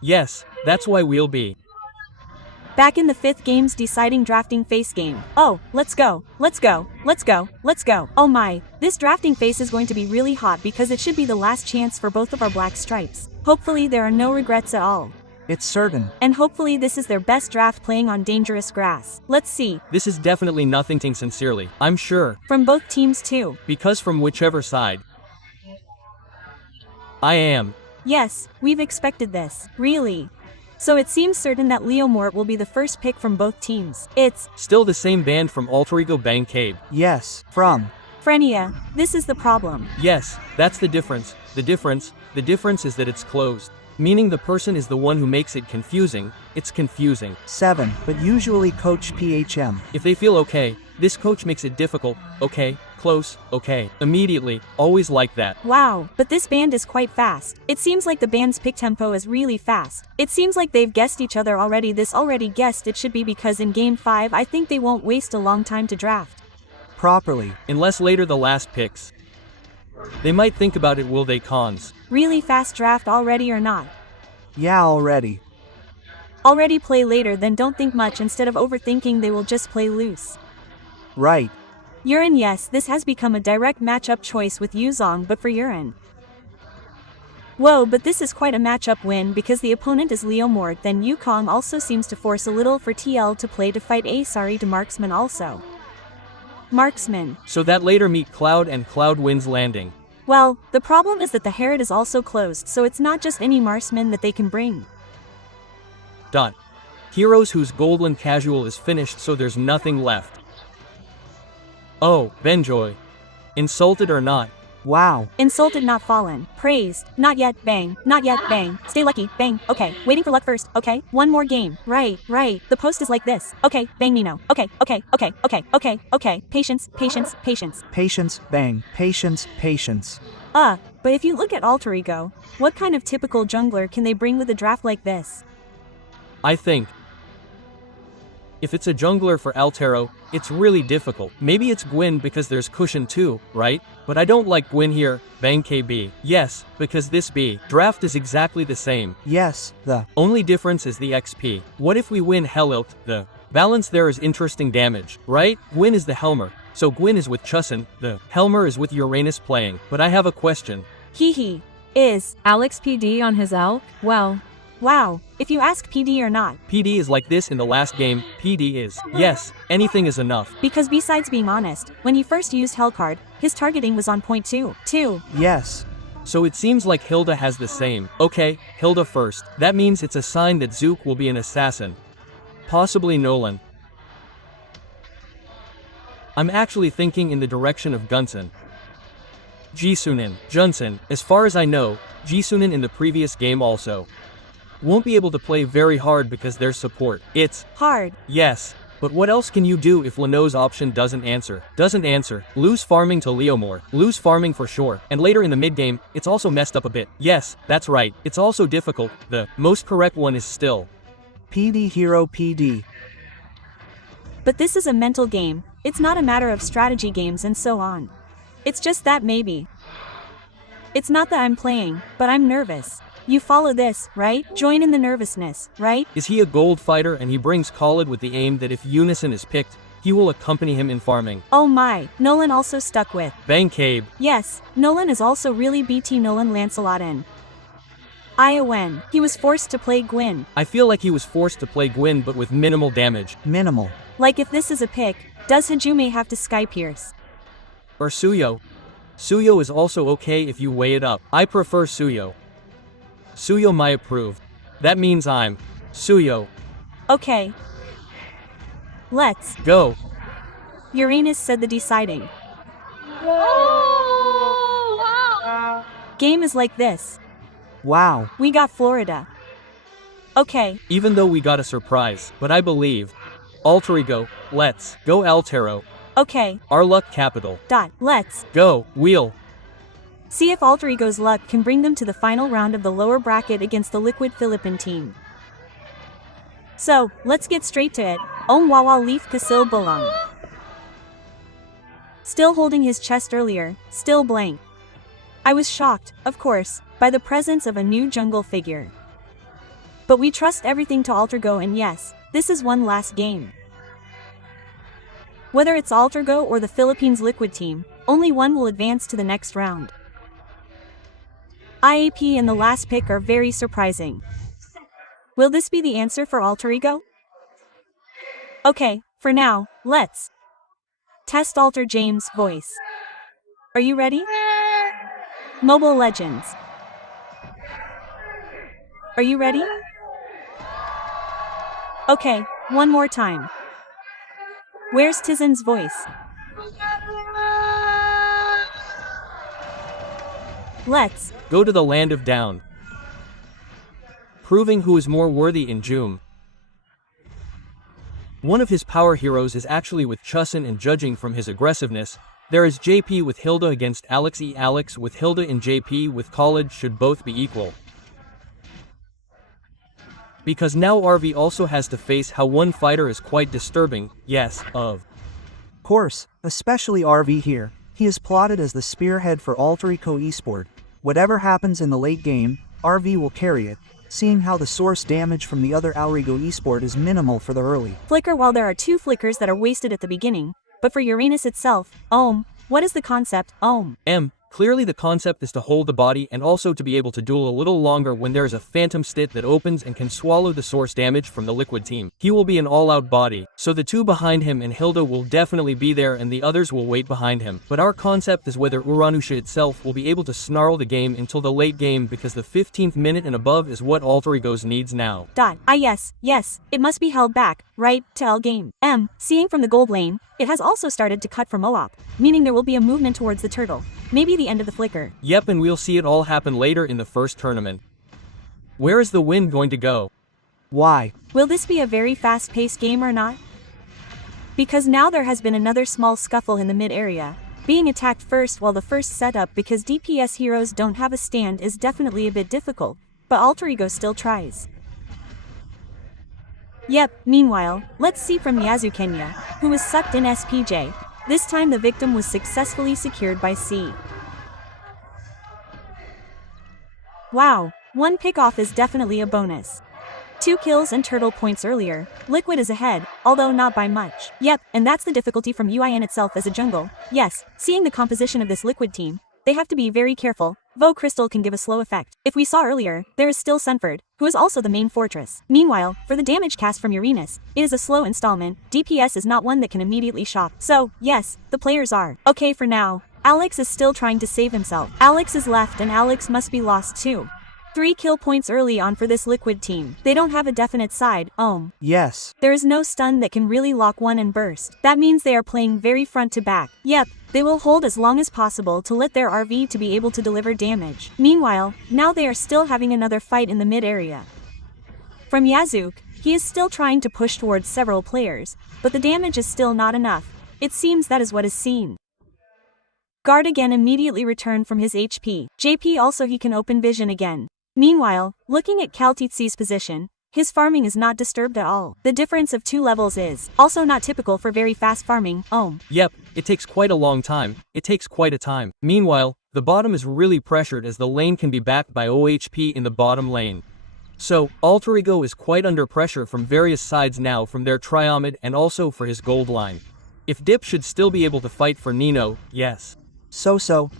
Yes, that's why we'll be. Back in the 5th game's deciding drafting face game. Oh, let's go, let's go, let's go, let's go. Oh my, this drafting face is going to be really hot because it should be the last chance for both of our black stripes. Hopefully there are no regrets at all. It's certain. And hopefully this is their best draft playing on dangerous grass. Let's see. This is definitely nothing sincerely, I'm sure. From both teams too. Because from whichever side. I am. Yes, we've expected this. Really. So it seems certain that Leo Mort will be the first pick from both teams. It's still the same band from Alterego Bang Cabe. Yes, from Frenia. This is the problem. Yes, that's the difference. The difference is that it's closed. Meaning the person is the one who makes it confusing. It's confusing. 7, but usually coach PHM. If they feel okay, this coach makes it difficult. Okay, close, okay. Immediately, always like that. Wow, but this band is quite fast. It seems like the band's pick tempo is really fast. It seems like they've guessed each other already. This already guessed it should be because in game 5 I think they won't waste a long time to draft. Properly. Unless later the last picks. They might think about it, will they cons? Really fast draft already or not? Yeah, already. Already play later, then don't think much. Instead of overthinking they will just play loose. Right. Urine. Yes, this has become a direct matchup choice with Yuzong, but for Urine. Whoa, but this is quite a matchup win because the opponent is Leo Mort. Then Yukong also seems to force a little for TL to play to fight to Marksman also. Marksman. So that later meet Cloud and Cloud wins landing. Well, the problem is that the Herod is also closed, so it's not just any marksman that they can bring. Heroes whose Goldland casual is finished, so there's nothing left. Oh, Benjoy. Insulted or not? Wow. Insulted, not fallen. Praised, not yet. Bang, not yet. Bang. Stay lucky. Bang. Okay, waiting for luck first. Okay, one more game. Right. The post is like this. Okay, bang Nino. Okay. Patience. Patience, bang. Patience. But if you look at Alterego, what kind of typical jungler can they bring with a draft like this? I think if it's a jungler for Altero, it's really difficult. Maybe it's Gwyn because there's cushion too, right? But I don't like Gwyn here. Bang KB. Yes, because this B draft is exactly the same. Yes, the only difference is the XP. What if we win Helilt? The balance there is interesting damage, right? Gwyn is the Helmer, so Gwyn is with Chusson, the Helmer is with Uranus playing. But I have a question. Is Alex PD on his elk? Well, wow, if you ask PD or not. PD is like this in the last game. PD is, yes, anything is enough. Because besides being honest, when he first used Hellcard, his targeting was on point 2. Yes. So it seems like Hilda has the same. Okay, Hilda first. That means it's a sign that Zook will be an assassin. Possibly Nolan. I'm actually thinking in the direction of Gunson. Junson. As far as I know, Jisunin in the previous game also won't be able to play very hard because there's support. It's hard. Yes, but what else can you do if Leno's option doesn't answer? Lose farming to Leomore. Lose farming for sure. And later in the mid game, it's also messed up a bit. Yes, that's right. It's also difficult. The most correct one is still PD hero PD. But this is a mental game. It's not a matter of strategy games and so on. It's just that maybe. It's not that I'm playing, but I'm nervous. You follow this, right? Join in the nervousness, right? Is he a gold fighter and he brings Khalid with the aim that if Unison is picked, he will accompany him in farming? Oh my, Nolan also stuck with Bang Cabe. Yes, Nolan is also really BT Nolan Lancelot in Iowen. He was forced to play Gwyn. I feel like he was forced to play Gwyn but with minimal damage. Minimal. Like if this is a pick, does Hajume have to Sky Pierce? Or Suyo? Suyo is also okay if you weigh it up. I prefer Suyo. Suyo my approved. That means I'm Suyo. Okay. Let's go. Uranus said the deciding. oh, wow. Game is like this. Wow. We got Florida. Okay. Even though we got a surprise, but I believe. Alterego, let's go Altero. Okay. Our luck capital. Let's go, wheel. See if Alterego's luck can bring them to the final round of the lower bracket against the Liquid Philippine team. So, let's get straight to it. Om Wawa Leaf Kasil Bulong. Still holding his chest earlier, still blank. I was shocked, of course, by the presence of a new jungle figure. But we trust everything to alterego, and yes, this is one last game. Whether it's alterego or the Philippines liquid team, only one will advance to the next round. IAP and the last pick are very surprising. Will this be the answer for alterego? Okay, for now, let's test Alter James' voice. Are you ready? Mobile Legends. Are you ready? Okay, one more time. Where's Tizen's voice? Let's go to the land of down. Proving who is more worthy in June. One of his power heroes is actually with Chusin, and judging from his aggressiveness, there is JP with Hilda against Alex E. Alex with Hilda and JP with college should both be equal. Because now RV also has to face how one fighter is quite disturbing, yes, of Course, especially RV here. He is plotted as the spearhead for alterego esport. Whatever happens in the late game, RV will carry it, seeing how the source damage from the other alterego esport is minimal for the early flicker, while there are 2 flickers that are wasted at the beginning. But for Uranus itself, what is the concept, Clearly the concept is to hold the body and also to be able to duel a little longer when there is a phantom stit that opens and can swallow the source damage from the liquid team. He will be an all-out body, so the 2 behind him and Hilda will definitely be there and the others will wait behind him. But our concept is whether Uranusha itself will be able to snarl the game until the late game, because the 15th minute and above is what alteregos needs now. Yes, it must be held back, right, to L game. Seeing from the gold lane, it has also started to cut from OOP, meaning there will be a movement towards the turtle. Maybe the end of the flicker. Yep, and we'll see it all happen later in the first tournament. Where is the win going to go? Why? Will this be a very fast-paced game or not? Because now there has been another small scuffle in the mid area. Being attacked first while the first setup because DPS heroes don't have a stand is definitely a bit difficult, but alterego still tries. Yep, meanwhile, let's see from Yazoo Kenya, who was sucked in SPJ. This time the victim was successfully secured by C. Wow, 1 pick-off is definitely a bonus. 2 kills and turtle points earlier, Liquid is ahead, although not by much. Yep, and that's the difficulty from UIN itself as a jungle. Yes, seeing the composition of this Liquid team, they have to be very careful. Voe Crystal can give a slow effect. If we saw earlier, there is still Sunford, who is also the main fortress. Meanwhile, for the damage cast from Uranus, it is a slow installment. DPS is not one that can immediately shock. So, yes, the players are okay for now. Alex is still trying to save himself. Alex is left and Alex must be lost too. 3 kill points early on for this Liquid team. They don't have a definite side, Yes. There is no stun that can really lock one and burst. That means they are playing very front to back. Yep, they will hold as long as possible to let their RV to be able to deliver damage. Meanwhile, now they are still having another fight in the mid area. From Yazoo, he is still trying to push towards several players, but the damage is still not enough. It seems that is what is seen. Guard again immediately returned from his HP. JP also he can open vision again. Meanwhile, looking at Kaltitsi's position, his farming is not disturbed at all. The difference of 2 levels is also not typical for very fast farming. Yep, it takes quite a long time. It takes quite a time. Meanwhile, the bottom is really pressured as the lane can be backed by OHP in the bottom lane. So, alterego is quite under pressure from various sides now, from their Triomid and also for his gold line. If Dip should still be able to fight for Nino, yes.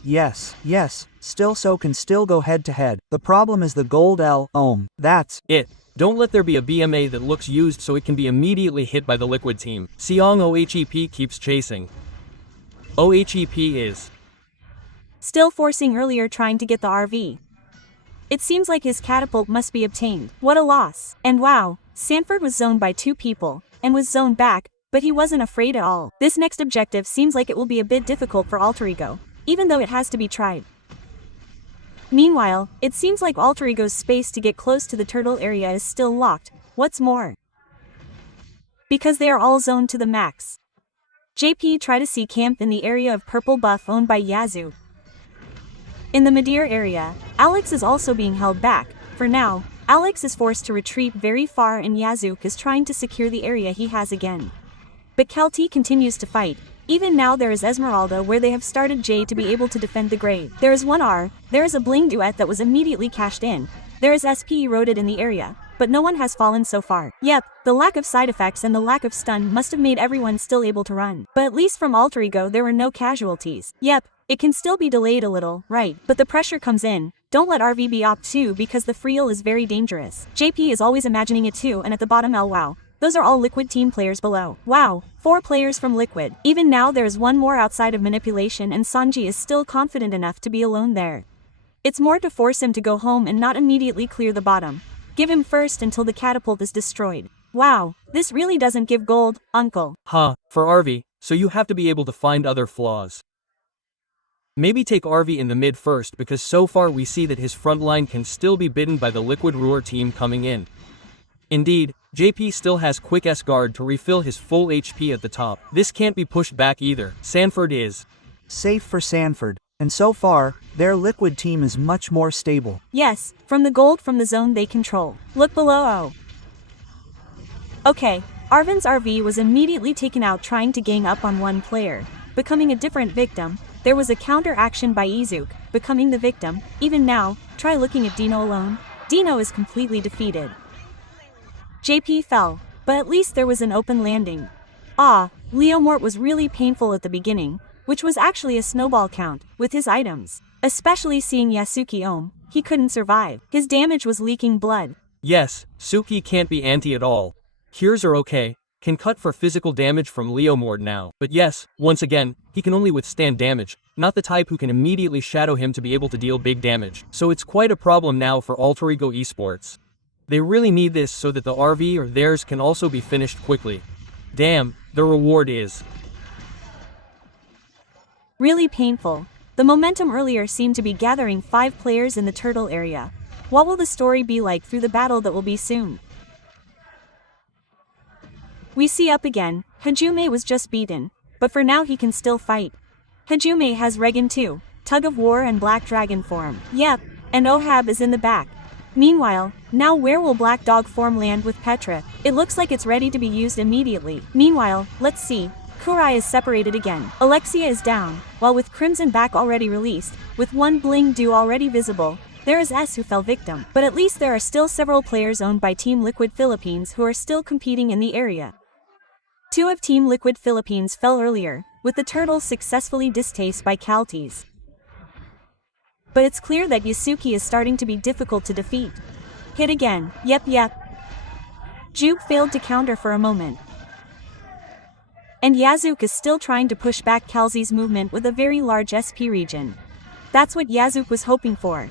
Yes, still So can still go head to head. The problem is the gold L, that's it. Don't let there be a BMA that looks used so it can be immediately hit by the Liquid team. Siong OHEP keeps chasing. OHEP is still forcing earlier, trying to get the RV. It seems like his catapult must be obtained. What a loss. And wow, Sanford was zoned by 2 people, and was zoned back, but he wasn't afraid at all. This next objective seems like it will be a bit difficult for alterego, even though it has to be tried. Meanwhile, it seems like alterego's space to get close to the turtle area is still locked. What's more, because they are all zoned to the max. JP try to see camp in the area of purple buff owned by Yazoo. In the Madeir area, Alex is also being held back. For now, Alex is forced to retreat very far and Yazoo is trying to secure the area he has again. But Kelty continues to fight. Even now there is Esmeralda where they have started J to be able to defend the grave. There is 1 R, there is a bling duet that was immediately cashed in. There is SP eroded in the area. but no one has fallen so far. Yep, the lack of side effects and the lack of stun must have made everyone still able to run. But at least from alterego there were no casualties. Yep, it can still be delayed a little, right? But the pressure comes in. Don't let RV be op 2 because the Friel is very dangerous. JP is always imagining it too, and at the bottom wow. Those are all Liquid team players below. Wow, 4 players from Liquid. Even now there's one more outside of manipulation and Sanji is still confident enough to be alone there. It's more to force him to go home and not immediately clear the bottom. Give him first until the catapult is destroyed. Wow, this really doesn't give gold, uncle. For RV, so you have to be able to find other flaws. Maybe take RV in the mid first because so far we see that his front line can still be bitten by the Liquid Ruhr team coming in. Indeed, JP still has quick S-guard to refill his full HP at the top. This can't be pushed back either. Sanford is safe for Sanford, and so far, their Liquid team is much more stable. Yes, from the gold from the zone they control. Look below. Okay, Arvin's RV was immediately taken out trying to gang up on one player, becoming a different victim. There was a counter action by Izuku, becoming the victim. Even now, try looking at Dino alone. Dino is completely defeated. JP fell, but at least there was an open landing. Leomort was really painful at the beginning, which was actually a snowball count, with his items. Especially seeing Yasuki Ohm, he couldn't survive. His damage was leaking blood. Yes, Suki can't be anti at all. Cures are okay, can cut for physical damage from Leomord now. But yes, once again, he can only withstand damage, not the type who can immediately shadow him to be able to deal big damage. So it's quite a problem now for alterego esports. They really need this so that the RV or theirs can also be finished quickly. Damn, the reward is really painful. The momentum earlier seemed to be gathering 5 players in the turtle area. What will the story be like through the battle that will be soon? We see up again, Hajime was just beaten, but for now he can still fight. Hajime has Regan too, Tug of War and Black Dragon form. Yep, and Ohab is in the back. Meanwhile, now where will Black Dog form land with Petra? It looks like it's ready to be used immediately. Meanwhile, let's see. Kurai is separated again. Alexia is down, while with Crimson back already released, with one Bling Dew already visible, there is S who fell victim. But at least there are still several players owned by Team Liquid Philippines who are still competing in the area. 2 of Team Liquid Philippines fell earlier, with the turtles successfully distasted by Calties. But it's clear that Yasuki is starting to be difficult to defeat. Hit again, yep. Juke failed to counter for a moment. And Yazuk is still trying to push back Calzy's movement with a very large SP region. That's what Yazuk was hoping for.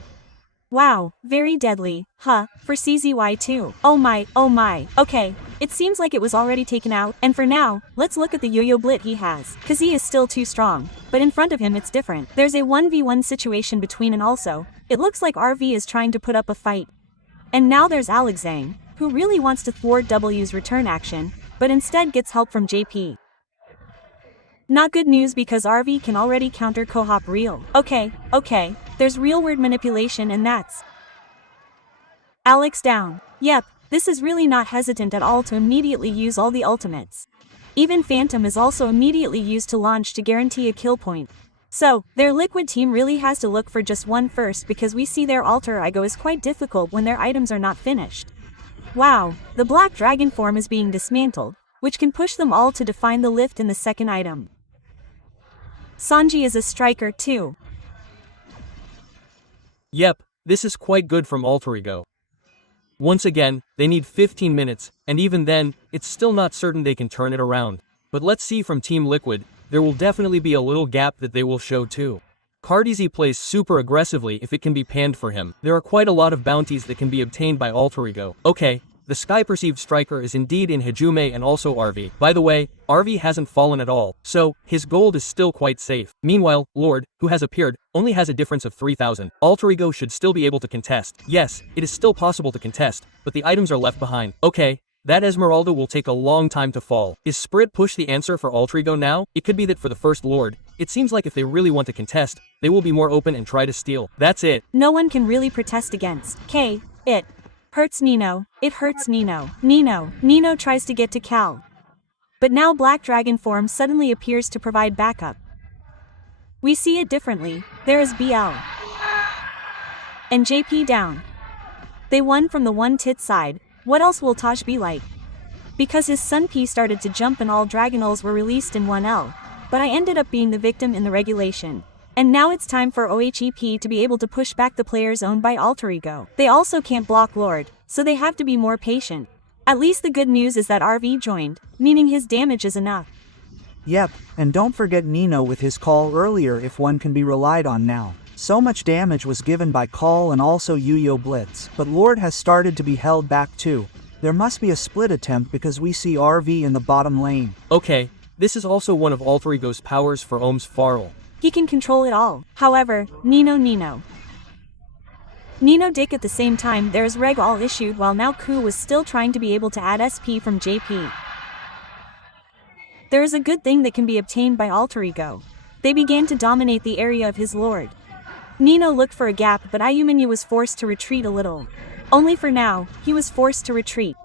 Wow, very deadly, for CZY too. Oh my, okay, it seems like it was already taken out, and for now, let's look at the yo-yo blit he has. Kazi is still too strong, but in front of him it's different. There's a 1v1 situation between and also, it looks like RV is trying to put up a fight. And now there's Alexang, who really wants to thwart W's return action, but instead gets help from JP. Not good news because RV can already counter Kohop Real. Okay, there's real word manipulation and that's Alex down. Yep, this is really not hesitant at all to immediately use all the ultimates. Even Phantom is also immediately used to launch to guarantee a kill point. So, their Liquid team really has to look for just one first because we see their alter ego is quite difficult when their items are not finished. Wow, the Black Dragon form is being dismantled, which can push them all to define the lift in the second item. Sanji is a striker too. Yep, this is quite good from alterego. Once again, they need 15 minutes, and even then, it's still not certain they can turn it around. But let's see from Team Liquid, there will definitely be a little gap that they will show too. Cardizzi plays super aggressively if it can be panned for him. There are quite a lot of bounties that can be obtained by alterego. Okay, the Sky Perceived Striker is indeed in Hajime and also RV. By the way, RV hasn't fallen at all, so his gold is still quite safe. Meanwhile, Lord, who has appeared, only has a difference of 3,000. Alterego should still be able to contest. Yes, it is still possible to contest, but the items are left behind. Okay, that Esmeralda will take a long time to fall. Is Spirit Push the answer for Alterego now? It could be that for the first Lord, it seems like if they really want to contest, they will be more open and try to steal. That's it. No one can really protest against it. Hurts Nino. It hurts Nino. Nino tries to get to Cal. But now Black Dragon form suddenly appears to provide backup. We see it differently. There is BL. And JP down. They won from the one tit side, What else will Taj be like? Because his son P started to jump and all Dragonals were released in 1L. But I ended up being the victim in the regulation. And now it's time for OHEP to be able to push back the players owned by alterego. They also can't block Lord, so they have to be more patient. At least the good news is that RV joined, meaning his damage is enough. Yep, and don't forget Nino with his call earlier if one can be relied on now. So much damage was given by call and also Yu-Yo Blitz, but Lord has started to be held back too. There must be a split attempt because we see RV in the bottom lane. Okay, this is also one of alterego's powers for Ohm's Farl. He can control it all. However, Nino Dick at the same time there's Reg all issued while now Ku was still trying to be able to add SP from JP. There is a good thing that can be obtained by alterego. They began to dominate the area of his lord. Nino looked for a gap but Ayumanya was forced to retreat a little. Only for now, he was forced to retreat.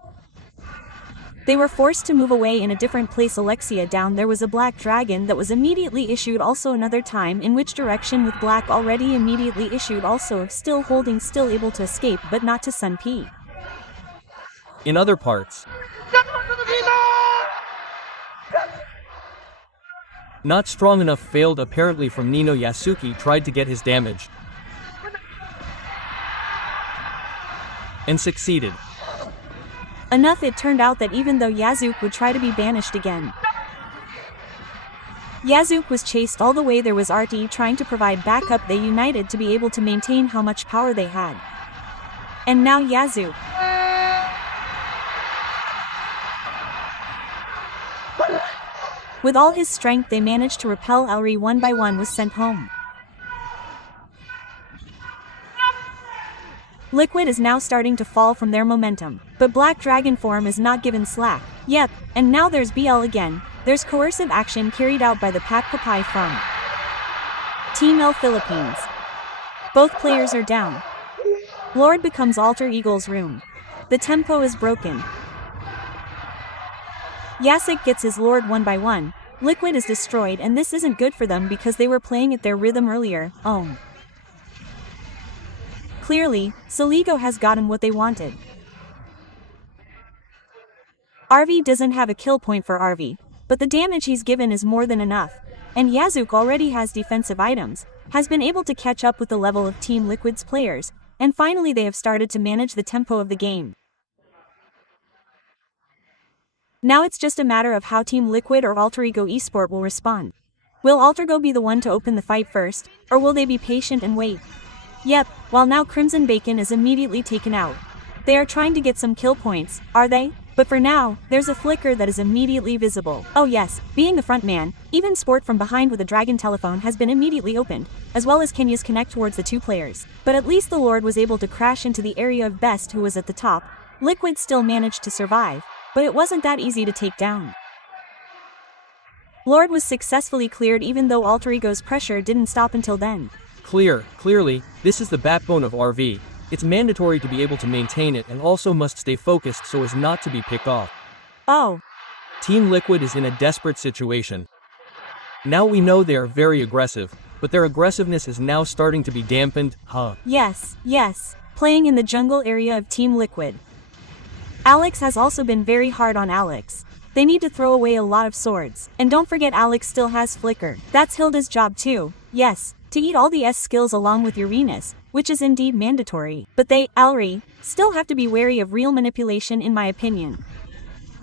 They were forced to move away in a different place. Alexia down there was a black dragon that was immediately issued also another time in which direction with black already immediately issued also still holding still able to escape but not to Sun P. In other parts. Not strong enough failed apparently from Nino. Yasuki tried to get his damage. And succeeded. Enough it turned out that even though Yazuk would try to be banished again. Yazuk was chased all the way. There was RT trying to provide backup. They united to be able to maintain how much power they had. And now Yazuk. With all his strength they managed to repel Elri one by one was sent home. Liquid is now starting to fall from their momentum, but Black Dragon form is not given slack. Yep, and now there's BL again. There's coercive action carried out by the Pat Papai from Team L Philippines. Both players are down. Lord becomes Alter Eagle's room. The tempo is broken. Yasik gets his Lord one by one. Liquid is destroyed and this isn't good for them because they were playing at their rhythm earlier. Clearly, Soligo has gotten what they wanted. RV doesn't have a kill point for RV, but the damage he's given is more than enough, and Yazuk already has defensive items, has been able to catch up with the level of Team Liquid's players, and finally they have started to manage the tempo of the game. Now it's just a matter of how Team Liquid or alterego Esport will respond. Will alterego be the one to open the fight first, or will they be patient and wait? Yep, while now Crimson Bacon is immediately taken out. They are trying to get some kill points, are they? But for now, there's a flicker that is immediately visible. Oh yes, being the front man, even Sport from behind with a dragon telephone has been immediately opened, as well as Kenya's connect towards the two players. But at least the Lord was able to crash into the area of Best who was at the top. Liquid still managed to survive, but it wasn't that easy to take down. Lord was successfully cleared even though alterego's pressure didn't stop until then. Clearly, this is the backbone of RV. It's mandatory to be able to maintain it and also must stay focused so as not to be picked off. Oh. Team Liquid is in a desperate situation. Now we know they are very aggressive, but their aggressiveness is now starting to be dampened, Yes. Playing in the jungle area of Team Liquid. Alex has also been very hard on Alex. They need to throw away a lot of swords. And don't forget Alex still has Flicker. That's Hilda's job too. Yes, to eat all the S skills along with Uranus, which is indeed mandatory. But they, Alri, still have to be wary of real manipulation in my opinion.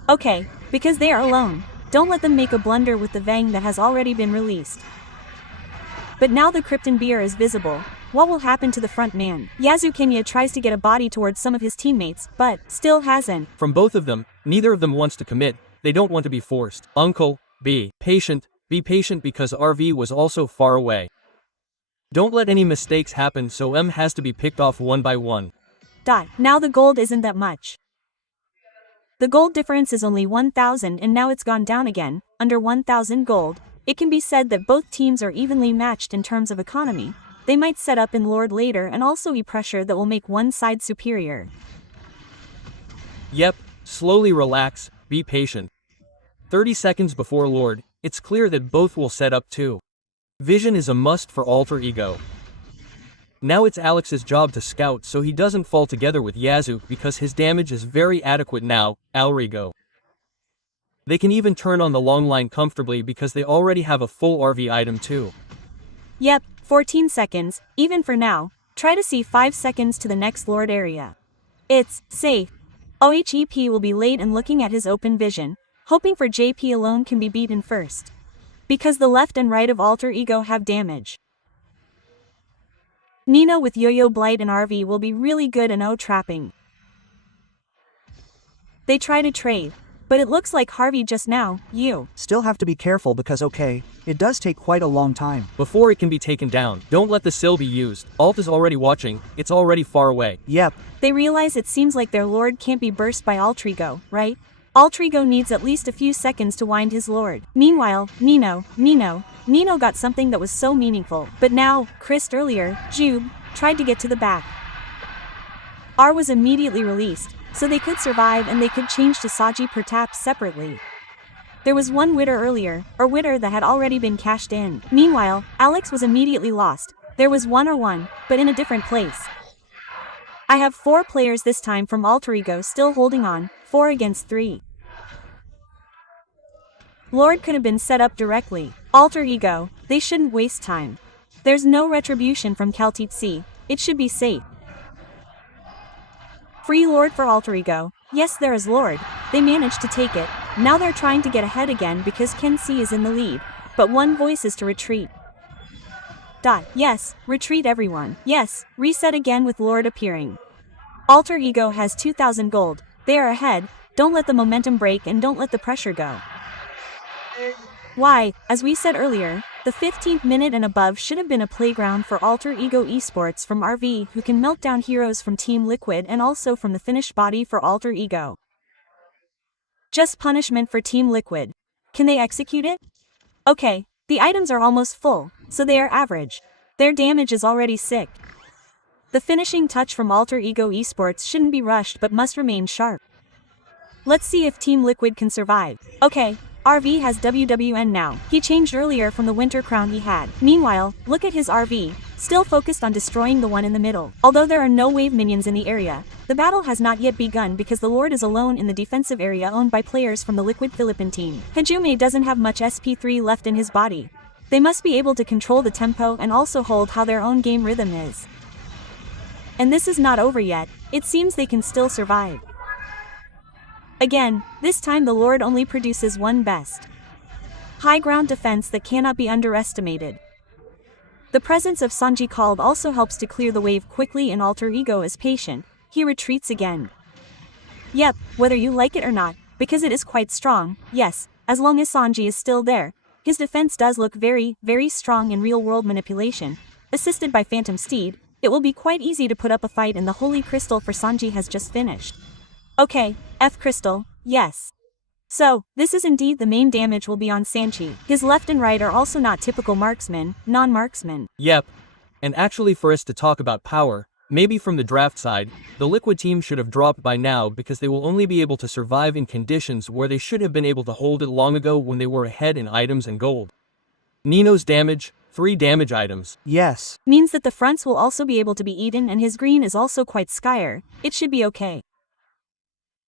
Okay, because they are alone. Don't let them make a blunder with the Vang that has already been released. But now the Krypton Beer is visible. What will happen to the front man? Yazukenya tries to get a body towards some of his teammates, but still hasn't. From both of them, neither of them wants to commit. They don't want to be forced. Uncle, be patient because RV was also far away. Don't let any mistakes happen so M has to be picked off one by one. Now the gold isn't that much. The gold difference is only 1,000 and now it's gone down again, under 1,000 gold. It can be said that both teams are evenly matched in terms of economy. They might set up in Lord later and also E-pressure that will make one side superior. Yep, slowly relax, be patient. 30 seconds before Lord, it's clear that both will set up too. Vision is a must for alter ego. Now it's Alex's job to scout so he doesn't fall together with Yazoo because his damage is very adequate now, alterego. They can even turn on the long line comfortably because they already have a full RV item too. Yep, 14 seconds, even for now. Try to see 5 seconds to the next Lord area. It's safe. OHEP will be late and looking at his open vision, hoping for JP alone can be beaten first. Because the left and right of alterego have damage. Nino with Yo-Yo Blight and RV will be really good in O-trapping. They try to trade, but it looks like Harvey just now, you. Still have to be careful because it does take quite a long time. Before it can be taken down, don't let the sill be used. Alt is already watching, it's already far away. Yep. They realize it seems like their lord can't be burst by alterego, right? Alterego needs at least a few seconds to wind his lord. Meanwhile, Nino got something that was so meaningful. But now, Christ earlier, Jube, tried to get to the back. R was immediately released, so they could survive and they could change to Saji per tap separately. There was one witter earlier, or witter that had already been cashed in. Meanwhile, Alex was immediately lost. There was 1-1, but in a different place. I have 4 players this time from alterego still holding on, 4 against 3. Lord could have been set up directly. Alterego, they shouldn't waste time. There's no retribution from Kaltitsi, it should be safe. Free Lord for alterego. Yes, there is Lord. They managed to take it. Now they're trying to get ahead again because Ken C is in the lead. But one voice is to retreat. Yes, retreat everyone. Yes, reset again with Lord appearing. Alterego has 2,000 gold. They are ahead. Don't let the momentum break and don't let the pressure go. Why, as we said earlier, the 15th minute and above should have been a playground for alterego esports from RV who can melt down heroes from Team Liquid and also from the finished body for alterego. Just punishment for Team Liquid. Can they execute it? Okay, the items are almost full, so they are average. Their damage is already sick. The finishing touch from alterego esports shouldn't be rushed but must remain sharp. Let's see if Team Liquid can survive. Okay. RV has WWN now. He changed earlier from the winter crown he had. Meanwhile, look at his RV, still focused on destroying the one in the middle. Although there are no wave minions in the area, the battle has not yet begun because the Lord is alone in the defensive area owned by players from the Liquid Philippine team. Hajume doesn't have much SP3 left in his body. They must be able to control the tempo and also hold how their own game rhythm is. And this is not over yet, it seems they can still survive. Again, this time the Lord only produces one best. High ground defense that cannot be underestimated. The presence of Sanji called also helps to clear the wave quickly and alterego is patient, he retreats again. Yep, whether you like it or not, because it is quite strong, yes, as long as Sanji is still there, his defense does look very, very strong in real-world manipulation. Assisted by Phantom Steed, it will be quite easy to put up a fight and the Holy Crystal for Sanji has just finished. Okay, F Crystal, yes. So, this is indeed the main damage will be on Sanchi. His left and right are also not typical marksmen, non-marksmen. Yep. And actually for us to talk about power, maybe from the draft side, the Liquid team should have dropped by now because they will only be able to survive in conditions where they should have been able to hold it long ago when they were ahead in items and gold. Nino's damage, 3 damage items. Yes. Means that the fronts will also be able to be eaten and his green is also quite skyer, it should be okay.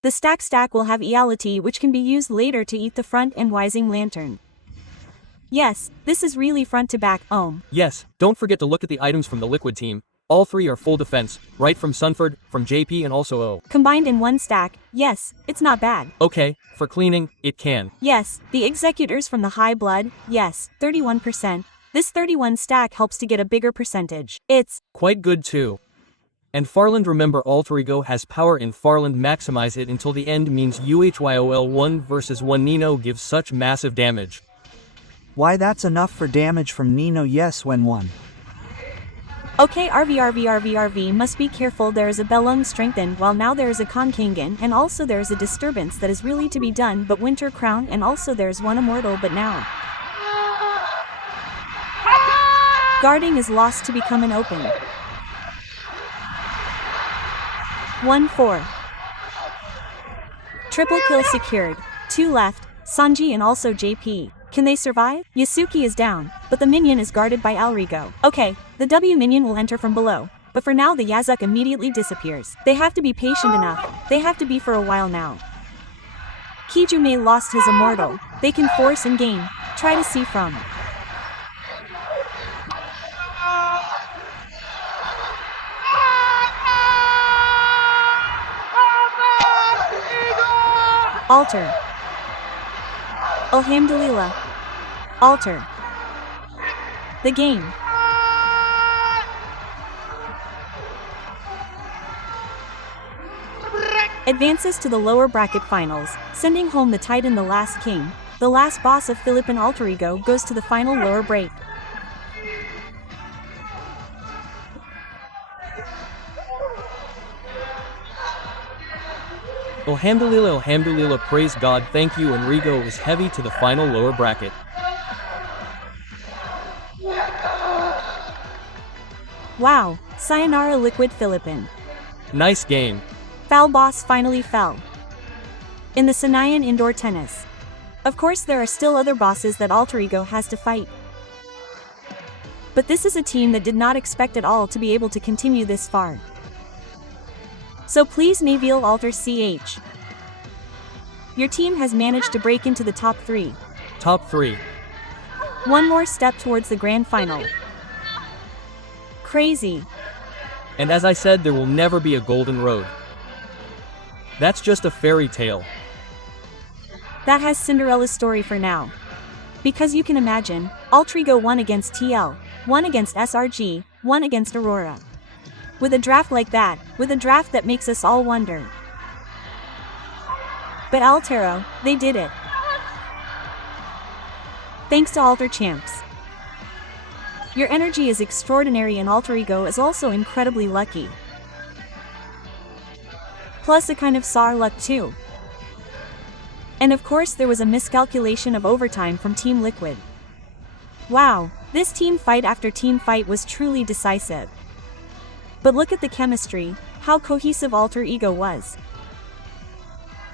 The stack will have Eality which can be used later to eat the front and Wising Lantern. Yes, this is really front to back, Yes, don't forget to look at the items from the Liquid team. All 3 are full defense, right from Sunford, from JP and also O. Combined in one stack, yes, it's not bad. Okay, for cleaning, it can. Yes, the Executors from the High Blood, yes, 31%. This 31 stack helps to get a bigger percentage. It's quite good too. And Farland, remember alterego has power in Farland, maximize it until the end means UHYOL 1 versus 1 Nino gives such massive damage. Why that's enough for damage from Nino, yes, when 1. Okay, RV must be careful, there is a Bellum strengthened while now there is a Konkangan and also there is a disturbance that is really to be done but Winter Crown and also there is one immortal but now. Guarding is lost to become an open. 1-4. Triple kill secured. 2 left, Sanji and also JP. Can they survive? Yasuki is down, but the minion is guarded by Alterego. Okay, the W minion will enter from below, but for now the Yazuk immediately disappears. They have to be patient enough. They have to be for a while now. Kijume lost his immortal. They can force and gain. Try to see from. Alter. Alhamdulillah. Alter. The game. Advances to the lower bracket finals, sending home the Titan the Last King. The last boss of Philippine Alterego goes to the final lower break. Alhamdulillah, alhamdulillah, praise God, thank you. Enrico is heavy to the final lower bracket. Wow, sayonara Liquid Philippine. Nice game. Foul boss finally fell. In the Sanayan indoor tennis. Of course there are still other bosses that Alterego has to fight. But this is a team that did not expect at all to be able to continue this far. So please Naviel Alter CH. Your team has managed to break into the top 3. Top 3. One more step towards the grand final. Crazy. And as I said, there will never be a golden road. That's just a fairy tale. That has Cinderella's story for now. Because you can imagine, Alterego won against TL, won against SRG, won against Aurora. With a draft like that, with a draft that makes us all wonder. But Altero, they did it. Thanks to Alter Champs. Your energy is extraordinary and Alterego is also incredibly lucky. Plus a kind of SAR luck too. And of course there was a miscalculation of overtime from Team Liquid. Wow, this team fight after team fight was truly decisive. But look at the chemistry, how cohesive Alterego was.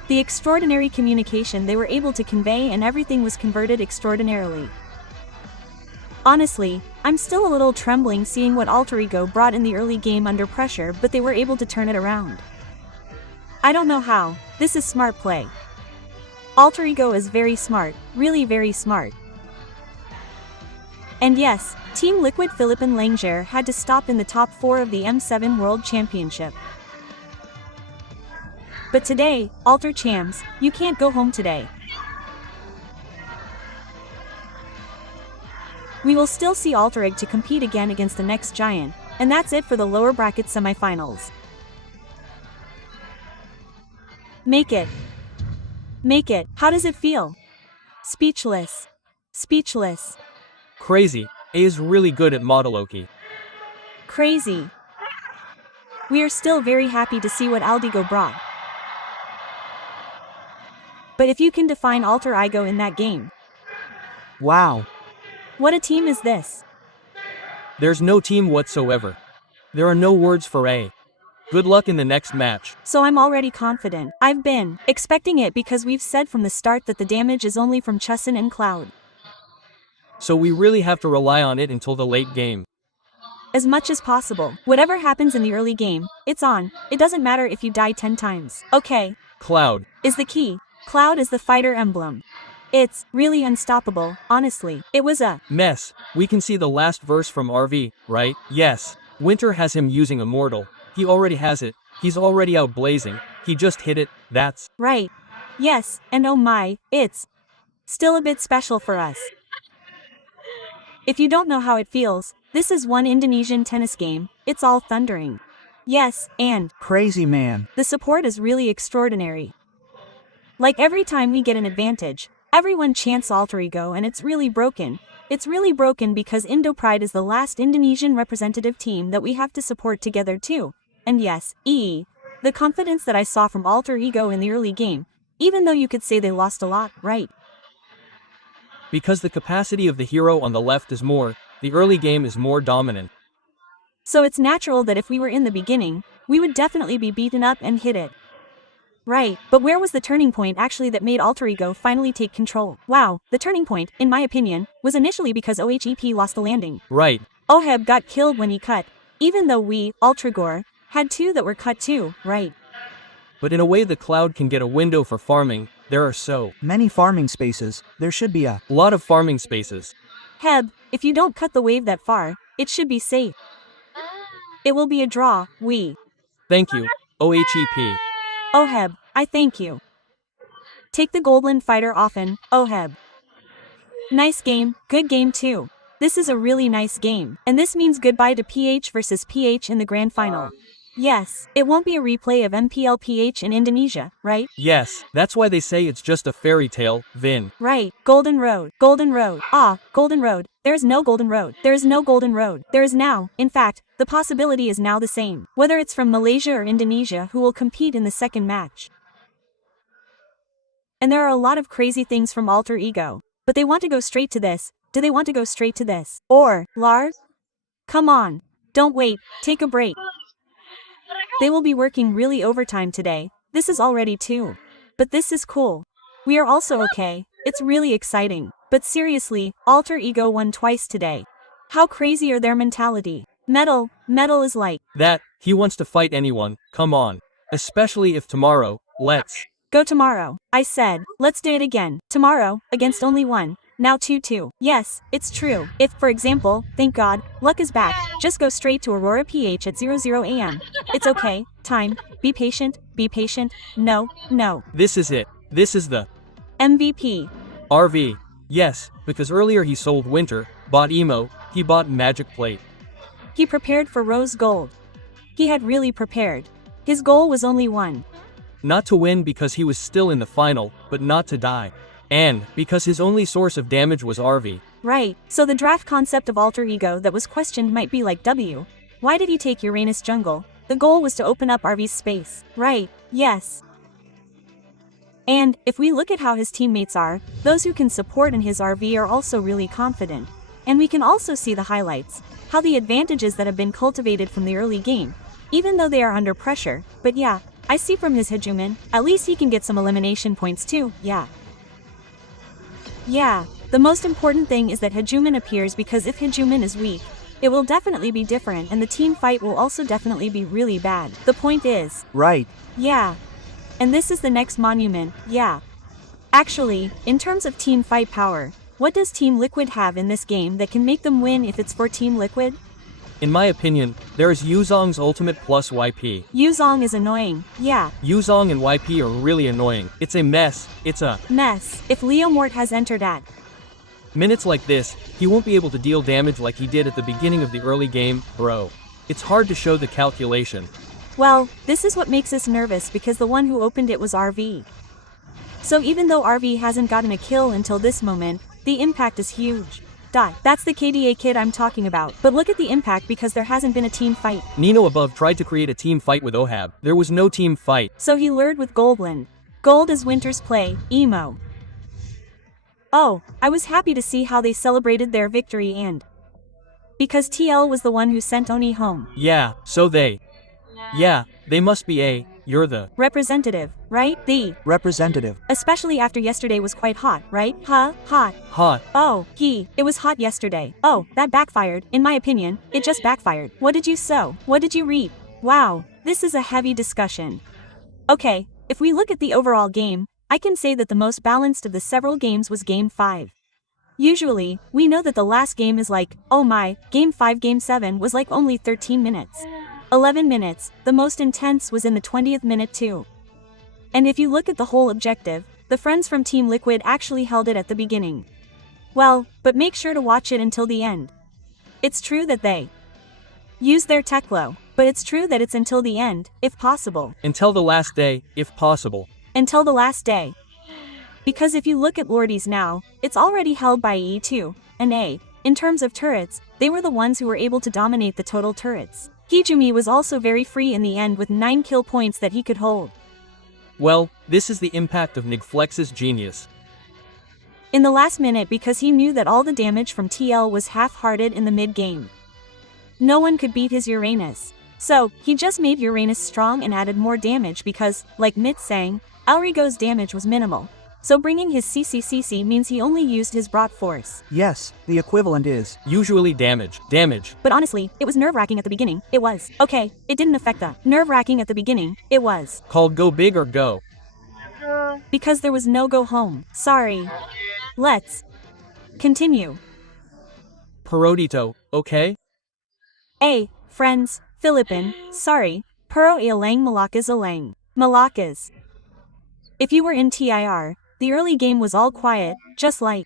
The extraordinary communication they were able to convey and everything was converted extraordinarily. Honestly, I'm still a little trembling seeing what Alterego brought in the early game under pressure, but they were able to turn it around. I don't know how, this is smart play. Alterego is very smart, really very smart. And yes, Team Liquid Philippine Langere had to stop in the top 4 of the M7 World Championship. But today, Alter Champs, you can't go home today. We will still see Altereg to compete again against the next giant, and that's it for the lower bracket semifinals. Make it. Make it. How does it feel? Speechless. Speechless. Crazy. A is really good at Modeloki. Crazy. We are still very happy to see what Alterego brought. But if you can define Alterego in that game. Wow. What a team is this? There's no team whatsoever. There are no words for A. Good luck in the next match. So I'm already confident. I've been expecting it because we've said from the start that the damage is only from Chusin and Cloud. So we really have to rely on it until the late game. As much as possible. Whatever happens in the early game, it's on. It doesn't matter if you die 10 times. Okay. Cloud is the key. Cloud is the fighter emblem. It's really unstoppable, honestly. It was a mess. We can see the last verse from RV, right? Yes. Winter has him using Immortal. He already has it. He's already out blazing. He just hit it. That's right. Yes, and oh my, it's still a bit special for us. If you don't know how it feels, this is one Indonesian tennis game. It's all thundering. Yes, and Crazy man. the support is really extraordinary. Like every time we get an advantage, everyone chants Alterego and it's really broken. It's really broken because Indo Pride is the last Indonesian representative team that we have to support together too. And yes, the confidence that I saw from Alterego in the early game, even though you could say they lost a lot, right? because the capacity of the hero on the left is more, the early game is more dominant. So it's natural that if we were in the beginning, we would definitely be beaten up and hit it. Right, but where was the turning point actually that made alterego finally take control? Wow, the turning point, in my opinion, was initially because OHEP lost the landing. Right. Oheb got killed when he cut, even though we, Ultragor, had 2 that were cut too, right? But in a way the cloud can get a window for farming, there are so Many farming spaces, there should be a lot of farming spaces. Heb, if you don't cut the wave that far, it should be safe. It will be a draw, we. Thank you, OHEP. Oheb, I thank you. Take the Goldland fighter often, Oheb. Nice game, good game too. This is a really nice game, and this means goodbye to PH versus PH in the grand final. Yes, it won't be a replay of MPLPH in Indonesia, right? Yes, that's why they say it's just a fairy tale, Vin. Right, Golden Road, Golden Road, Golden Road, there's no Golden Road, there is no Golden Road, there is now, in fact, the possibility is now the same, whether it's from Malaysia or Indonesia who will compete in the second match. And there are a lot of crazy things from Alter Ego, but they want to go straight to this. Do they want to go straight to this? Or, Lars? Come on, don't wait, take a break. They will be working really overtime today, this is already 2. But this is cool. We are also okay, it's really exciting. But seriously, Alter Ego won twice today. How crazy are their mentality? Metal is like, That, he wants to fight anyone, come on. Especially if tomorrow, let's go tomorrow. I said, let's do it again. Tomorrow, against only 1. Now 2-2. Yes, it's true. If, for example, thank God, luck is back, just go straight to Aurora PH at 00 AM. It's okay, time, be patient, no. This is it. This is the MVP. RV. Yes, because earlier he sold Winter, bought Emo, he bought Magic Plate. He prepared for Rose Gold. He had really prepared. His goal was only 1. Not to win because he was still in the final, but not to die. And, because his only source of damage was RV. Right, so the draft concept of Alter Ego that was questioned might be like W. Why did he take Uranus Jungle? The goal was to open up RV's space. Right, yes. And, if we look at how his teammates are, those who can support in his RV are also really confident. And we can also see the highlights, how the advantages that have been cultivated from the early game, even though they are under pressure, but yeah, I see from his Hejuman, at least he can get some elimination points too, yeah. Yeah, the most important thing is that Hejuman appears because if Hejuman is weak, it will definitely be different and the team fight will also definitely be really bad. The point is, right. Yeah. And this is the next monument, yeah. Actually, in terms of team fight power, what does Team Liquid have in this game that can make them win if it's for Team Liquid? In my opinion, there is Yuzong's ultimate plus YP. Yuzong is annoying, yeah. Yuzong and YP are really annoying. It's a mess, it's a mess. If Leo Mort has entered at minutes like this, he won't be able to deal damage like he did at the beginning of the early game, bro. It's hard to show the calculation. Well, this is what makes us nervous because the one who opened it was RV. So even though RV hasn't gotten a kill until this moment, the impact is huge. That's the KDA kid I'm talking about. But look at the impact because there hasn't been a team fight. Nino above tried to create a team fight with Ohab. There was no team fight. So he lured with Goldland. Gold is Winter's play, Emo. Oh, I was happy to see how they celebrated their victory and because TL was the one who sent Oni home. Yeah, so they. Yeah, they must be you're the representative, right? The representative. Especially after yesterday was quite hot, right? Hot. Hot. Oh, it was hot yesterday. Oh, that backfired. In my opinion, it just backfired. What did you sow? What did you reap? Wow, this is a heavy discussion. Okay, if we look at the overall game, I can say that the most balanced of the several games was Game 5. Usually, we know that the last game is like, oh my, Game 5 Game 7 was like only 13 minutes. 11 minutes, the most intense was in the 20th minute too. And if you look at the whole objective, the friends from Team Liquid actually held it at the beginning. Well, but make sure to watch it until the end. It's true that they use their tech low, but it's true that it's until the end, if possible. Until the last day, if possible. Until the last day. Because if you look at Lordies now, it's already held by E2 and A. In terms of turrets, they were the ones who were able to dominate the total turrets. Hijumi was also very free in the end with 9 kill points that he could hold. Well, this is the impact of Nigflex's genius. In the last minute because he knew that all the damage from TL was half-hearted in the mid-game. No one could beat his Uranus. So, he just made Uranus strong and added more damage because, like Myth sang, Alterego's damage was minimal. So bringing his CCCC means he only used his brought force. Yes, the equivalent is Usually damage. But honestly, it was nerve-wracking at the beginning. It was. Okay, it didn't affect the nerve-wracking at the beginning. It was. Called go big or go. Because there was no go home. Sorry. Let's continue. Perodito, okay? Friends, Philippine, sorry. Pero ilang Malakas alang. Malakas. If you were in TIR, the early game was all quiet, just like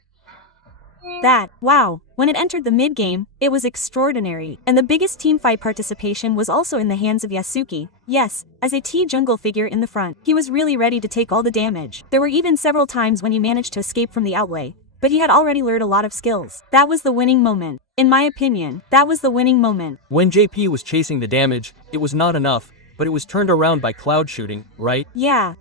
that. Wow, when it entered the mid-game, it was extraordinary. And the biggest teamfight participation was also in the hands of Yasuki. Yes, as a T jungle figure in the front, he was really ready to take all the damage. There were even several times when he managed to escape from the outlay. But he had already learned a lot of skills. That was the winning moment. In my opinion, that was the winning moment. When JP was chasing the damage, it was not enough, but it was turned around by cloud shooting, right? Yeah.